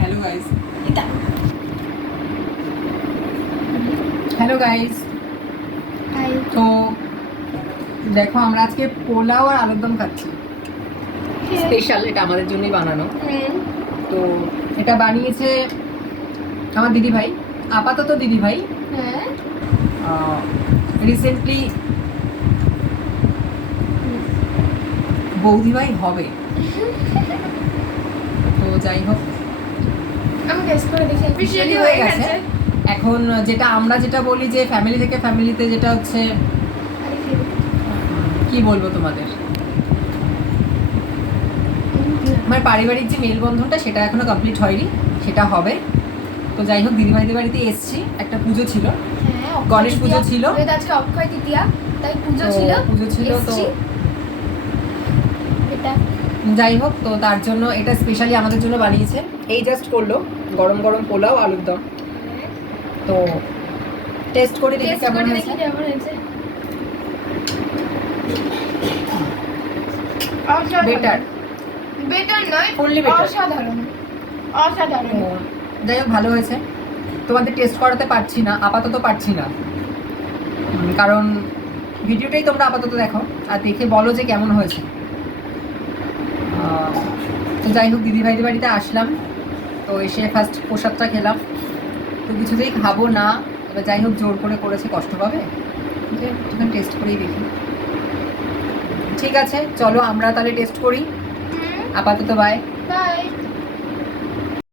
Hello guys, hello guys. Hi. তো দেখো আমরা আজকে পোলাও আর আলুর দম খাচ্ছি। স্পেশাল, এটা আমাদের জন্যই বানানো। তো এটা বানিয়েছে আমার দিদি ভাই, আপাতত দিদি ভাই। হ্যাঁ, রিসেন্টলি বৌদি ভাই হবে। তো যাই হোক, আমি টেস্ট করে দেখি। officially হয়ে গেছে। এখন যেটা বলি যে ফ্যামিলি থেকে ফ্যামিলিতে যেটা হচ্ছে, কি বলবো তোমাদের, আমার পারিবারিক যে মেলবন্ধনটা সেটা এখনো কমপ্লিট হয়নি, সেটা হবে। তো যাই হোক, দিদিভাইদের বাড়িতে এসছি, একটা পুজো ছিল, হ্যাঁ, গণেশ পুজো ছিল। আজকে অক্ষয় তৃতীয়া, তাই পুজো তো ছিল। পুজো ছিল, তো এসছি। এটা যাই হোক, তো তার জন্য এটা স্পেশালি আমাদের জন্য বানিয়েছে। এই জাস্ট করলো গরম গরম পোলাও আলুর দম। তো টেস্ট করে দেখি টেস্ট কেমন করে হয়েছে। দেখি কেমন হয়েছে। বেটার, বেটার নয়, ফুললি বেটার। অসাধারণ অসাধারণ। যাই হোক, ভালো হয়েছে। তোমাদের টেস্ট করাতে পারছি না, আপাতত পারছি না, কারণ ভিডিওটাই তোমরা আপাতত দেখো আর দেখে বলো যে কেমন হয়েছে। তো যাই হোক, দিদিভাইদের বাড়িতে আসলাম, তো এসে ফার্স্ট প্রসাদটা খেলাম। তো কিছুতেই খাবো না, এবার যাই হোক জোর করে করেছে, কষ্ট পাবে, একটুখানি টেস্ট করেই দেখি। ঠিক আছে, চলো আমরা তাহলে টেস্ট করি। আপাতত বাই। বাই।